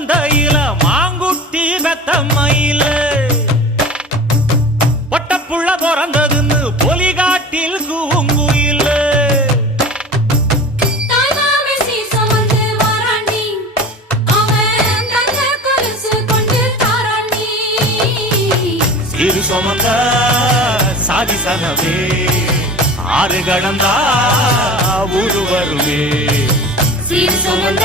மந்தையில மாங்குட்டி வெத்தம்மையில பட்டப்புள்ள பிறந்ததுன்னு பொலிகாட்டில் கூங்குயில சீரு சுமந்த சாதிசனவே ஆறு கடந்தா ஊரு வருவே சீர் சுமந்த